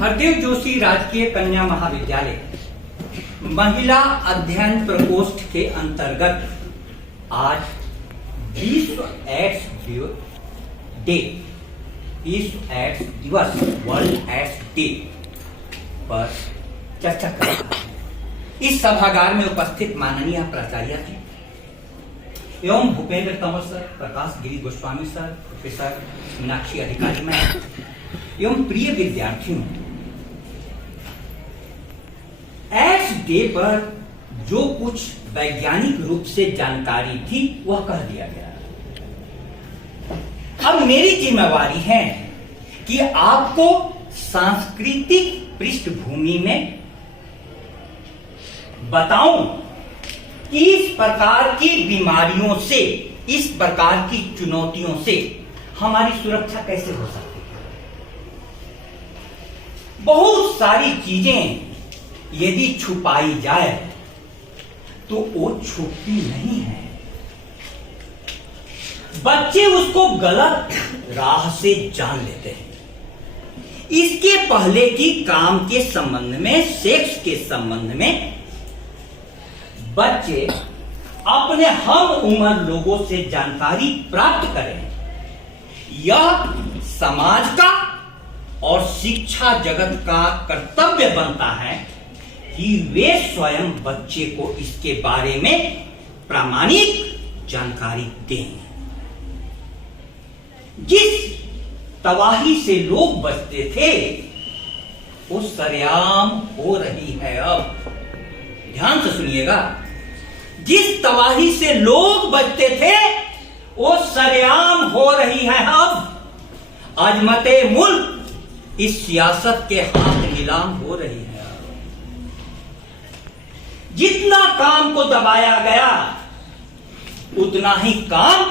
हरदेव जोशी राजकीय कन्या महाविद्यालय महिला अध्ययन प्रकोष्ठ के अंतर्गत आज विश्व एड्स डे, विश्व एड्स दिवस, वर्ल्ड एड्स डे पर चर्चा कर रहा है। इस सभागार में उपस्थित माननीय प्राचार्य थे एवं भूपेंद्र कंवर सर, प्रकाश गिरी गोस्वामी सर, प्रोफेसर मीनाक्षी अधिकारी मैम एवं प्रिय विद्यार्थियों, एड्स डे पर जो कुछ वैज्ञानिक रूप से जानकारी थी वह कह दिया गया। अब मेरी जिम्मेवारी है कि आपको सांस्कृतिक पृष्ठभूमि में बताऊं कि इस प्रकार की बीमारियों से, इस प्रकार की चुनौतियों से हमारी सुरक्षा कैसे हो सकती है। बहुत सारी चीजें यदि छुपाई जाए तो वो छुपती नहीं है, बच्चे उसको गलत राह से जान लेते हैं। इसके पहले कि काम के संबंध में, सेक्स के संबंध में बच्चे अपने हम उम्र लोगों से जानकारी प्राप्त करें, यह समाज का और शिक्षा जगत का कर्तव्य बनता है कि वे स्वयं बच्चे को इसके बारे में प्रामाणिक जानकारी दें। जिस तबाही से लोग बचते थे वो सरेआम हो रही है अब। ध्यान से सुनिएगा, जिस तबाही से लोग बचते थे वो सरेआम हो रही है अब। अजमते मुल्क इस सियासत के हाथ नीलाम हो रही है। जितना काम को दबाया गया उतना ही काम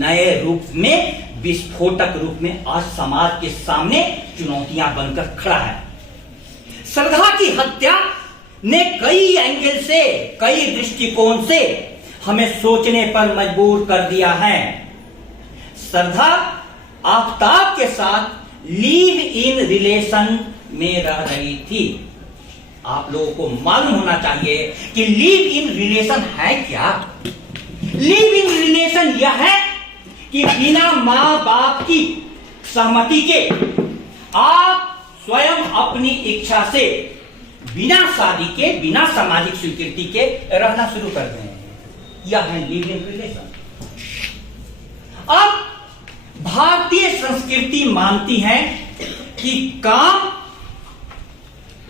नए रूप में, विस्फोटक रूप में आज समाज के सामने चुनौतियां बनकर खड़ा है। श्रद्धा की हत्या ने कई एंगल से, कई दृष्टिकोण से हमें सोचने पर मजबूर कर दिया है। श्रद्धा आफताब के साथ लिव इन रिलेशन में रह रही थी। आप लोगों को मालूम होना चाहिए कि लिव इन रिलेशन है क्या। लिव इन रिलेशन यह है कि बिना मां बाप की सहमति के आप स्वयं अपनी इच्छा से, बिना शादी के, बिना सामाजिक स्वीकृति के रहना शुरू कर दें। यह है लिव इन रिलेशन। अब भारतीय संस्कृति मानती है कि काम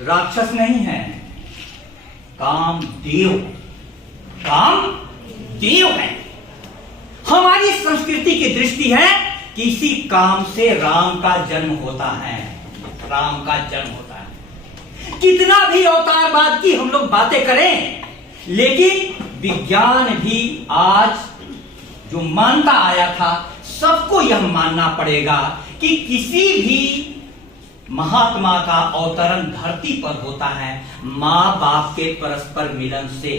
राक्षस नहीं है, काम देव है, काम देव है। हमारी संस्कृति की दृष्टि है कि इसी काम से राम का जन्म होता है, राम का जन्म होता है। कितना भी अवतारवाद की हम लोग बातें करें, लेकिन विज्ञान भी आज जो मानता आया था, सबको यह मानना पड़ेगा कि किसी भी महात्मा का अवतरण धरती पर होता है मां बाप के परस्पर मिलन से।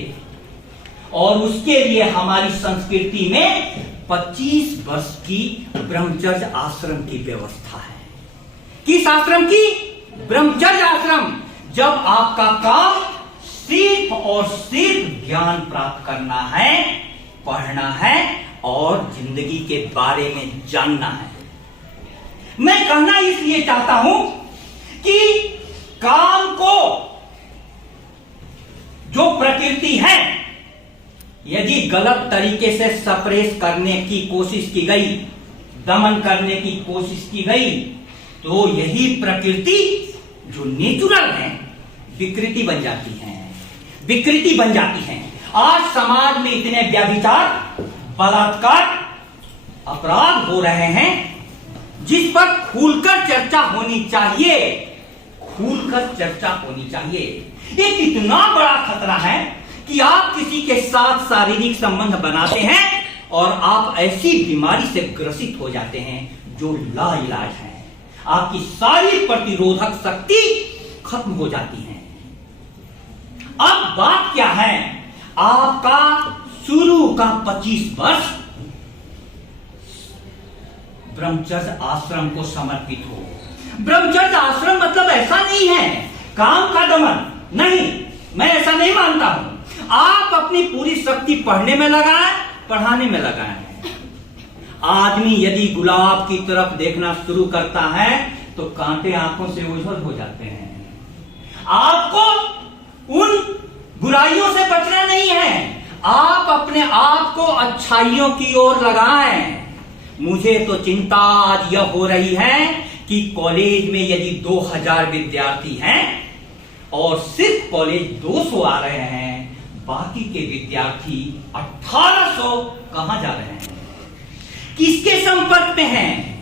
और उसके लिए हमारी संस्कृति में 25 वर्ष की ब्रह्मचर्य आश्रम की व्यवस्था है। किस आश्रम की? ब्रह्मचर्य आश्रम। जब आपका काम सिर्फ और सिर्फ ज्ञान प्राप्त करना है, पढ़ना है और जिंदगी के बारे में जानना है। मैं कहना इसलिए चाहता हूं कि काम को, जो प्रकृति है, यदि गलत तरीके से सप्रेस करने की कोशिश की गई, दमन करने की कोशिश की गई, तो यही प्रकृति जो नेचुरल है विकृति बन जाती है, विकृति बन जाती है। आज समाज में इतने व्यभिचार, बलात्कार, अपराध हो रहे हैं जिस पर खुलकर चर्चा होनी चाहिए, खुलकर चर्चा होनी चाहिए। एक इतना बड़ा खतरा है कि आप किसी के साथ शारीरिक संबंध बनाते हैं और आप ऐसी बीमारी से ग्रसित हो जाते हैं जो लाइलाज है। आपकी सारी प्रतिरोधक शक्ति खत्म हो जाती है। अब बात क्या है? आपका शुरू का 25 वर्ष ब्रह्मचर्य आश्रम को समर्पित हो। ब्रह्मचर्य आश्रम मतलब ऐसा नहीं है काम का दमन, नहीं, मैं ऐसा नहीं मानता हूं। आप अपनी पूरी शक्ति पढ़ने में लगाएं, पढ़ाने में लगाएं। आदमी यदि गुलाब की तरफ देखना शुरू करता है तो कांटे आंखों से ओझल हो जाते हैं। आपको उन बुराइयों से बचना नहीं है, आप अपने आप को अच्छाइयों की ओर लगाएं। मुझे तो चिंता आज यह हो रही है कि कॉलेज में यदि 2000 विद्यार्थी हैं और सिर्फ कॉलेज 200 आ रहे हैं, बाकी के विद्यार्थी 1800 कहां जा रहे हैं, किसके संपर्क में हैं?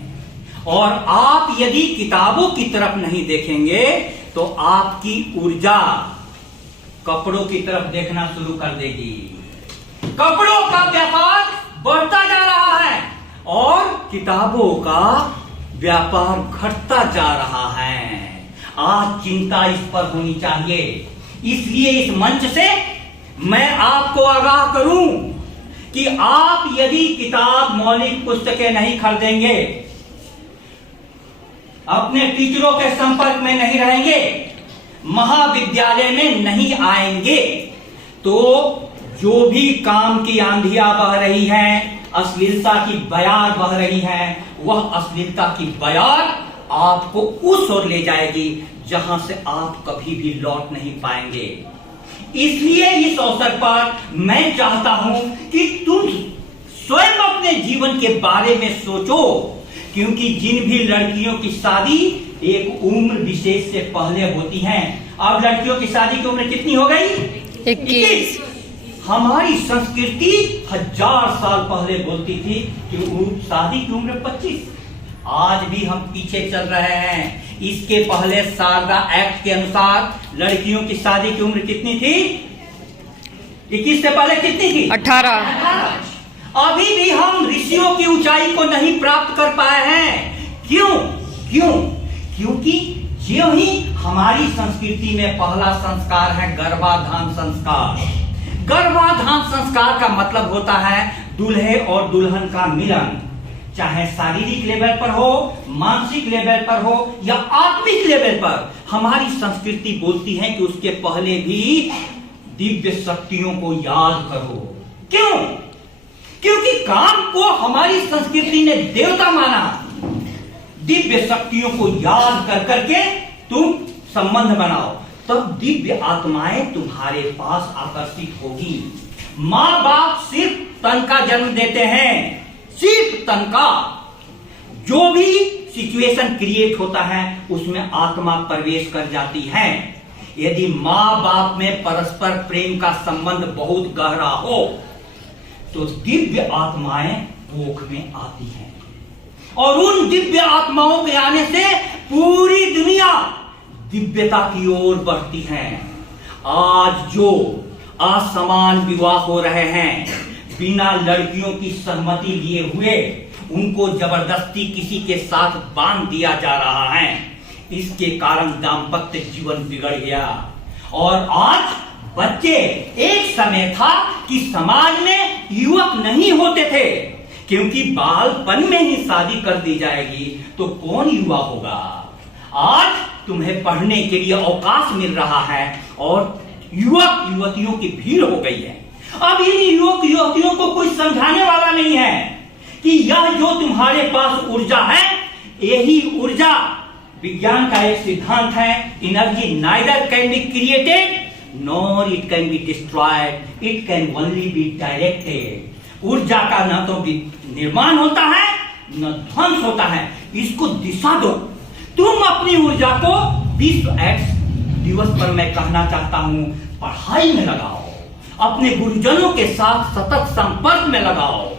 और आप यदि किताबों की तरफ नहीं देखेंगे तो आपकी ऊर्जा कपड़ों की तरफ देखना शुरू कर देगी। कपड़ों का व्यापार बढ़ता जा रहा है और किताबों का व्यापार घटता जा रहा है। आज चिंता इस पर होनी चाहिए। इसलिए इस मंच से मैं आपको आगाह करूं कि आप यदि किताब मौलिक पुस्तकें नहीं खरीदेंगे, अपने टीचरों के संपर्क में नहीं रहेंगे, महाविद्यालय में नहीं आएंगे, तो जो भी काम की आंधियां बह रही हैं, अश्लीलता की बयार बह रही है, वह अश्लीलता की बयार आपको उस ओर ले जाएगी जहां से आप कभी भी लौट नहीं पाएंगे। इसलिए इस अवसर पर मैं चाहता हूं कि तुम स्वयं अपने जीवन के बारे में सोचो, क्योंकि जिन भी लड़कियों की शादी एक उम्र विशेष से पहले होती है, अब लड़कियों की शादी की उम्र कितनी हो गई? 21। हमारी संस्कृति 1000 साल पहले बोलती थी कि शादी की उम्र 25। आज भी हम पीछे चल रहे हैं। इसके पहले शारदा एक्ट के अनुसार लड़कियों की शादी की उम्र कितनी थी? 21 से पहले कितनी थी? 18। अभी भी हम ऋषियों की ऊंचाई को नहीं प्राप्त कर पाए हैं। क्यों? क्योंकि जो ही हमारी संस्कृति में पहला संस्कार है गर्भाधान संस्कार। गर्भाधान संस्कार का मतलब होता है दूल्हे और दुल्हन का मिलन, चाहे शारीरिक लेवल पर हो, मानसिक लेवल पर हो या आत्मिक लेवल पर। हमारी संस्कृति बोलती है कि उसके पहले भी दिव्य शक्तियों को याद करो। क्यों? क्योंकि काम को हमारी संस्कृति ने देवता माना। दिव्य शक्तियों को याद कर करके तुम संबंध बनाओ, तब दिव्य आत्माएं तुम्हारे पास आकर्षित होगी। माँ बाप सिर्फ तन का जन्म देते हैं, सिर्फ तन का। जो भी सिचुएशन क्रिएट होता है उसमें आत्मा प्रवेश कर जाती है। यदि माँ बाप में परस्पर प्रेम का संबंध बहुत गहरा हो तो दिव्य आत्माएं कोख में आती हैं और उन दिव्य आत्माओं के आने से पूरी दुनिया दिव्यता की ओर बढ़ती है। आज जो असमान विवाह हो रहे हैं बिना लड़कियों की सहमति लिए हुए, उनको जबरदस्ती किसी के साथ बांध दिया जा रहा है। इसके कारण दाम्पत्य जीवन बिगड़ गया। और आज बच्चे, एक समय था कि समाज में युवक नहीं होते थे, क्योंकि बालपन में ही शादी कर दी जाएगी तो कौन युवा होगा। आज तुम्हें पढ़ने के लिए अवकाश मिल रहा है और युवक युवतियों की भीड़ हो गई है। अब इन युवक युवतियों को कोई समझाने वाला नहीं है कि यह जो तुम्हारे पास ऊर्जा है, यही ऊर्जा, विज्ञान का एक सिद्धांत है, energy neither can be created nor it can be destroyed, it can only be directed. ऊर्जा का न तो निर्माण होता है न ध्वंस होता है, इसको दिशा दो। तुम अपनी ऊर्जा को विश्व एड्स दिवस पर मैं कहना चाहता हूं, पढ़ाई में लगाओ, अपने गुरुजनों के साथ सतत संपर्क में लगाओ,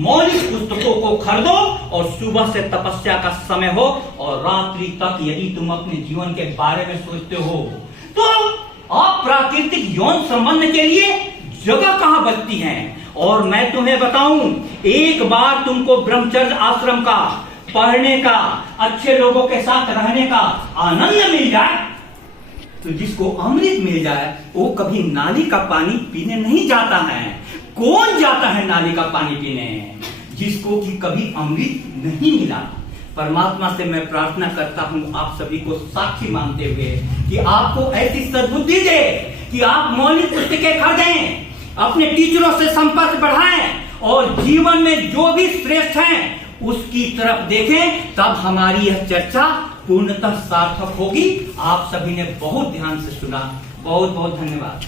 मौलिक पुस्तकों को खरीदो और सुबह से तपस्या का समय हो और रात्रि तक यदि तुम अपने जीवन के बारे में सोचते हो तो अप्राकृतिक यौन संबंध के लिए जगह कहां बचती है। और मैं तुम्हें बताऊं, एक बार तुमको ब्रह्मचर्य आश्रम का, पढ़ने का, अच्छे लोगों के साथ रहने का आनंद मिल जाए तो जिसको अमृत मिल जाए वो कभी नाली का पानी पीने नहीं जाता है। कौन जाता है नाली का पानी पीने? जिसको कि कभी अमृत नहीं मिला। परमात्मा से मैं प्रार्थना करता हूं आप सभी को साक्षी मानते हुए कि आपको ऐसी सद्बुद्धि दे कि आप मौलिक पुस्तकें खरीदें, अपने टीचरों से संपर्क बढ़ाएं और जीवन में जो भी श्रेष्ठ हैं उसकी तरफ देखें, तब हमारी यह चर्चा पूर्णतः सार्थक होगी। आप सभी ने बहुत ध्यान से सुना, बहुत बहुत धन्यवाद।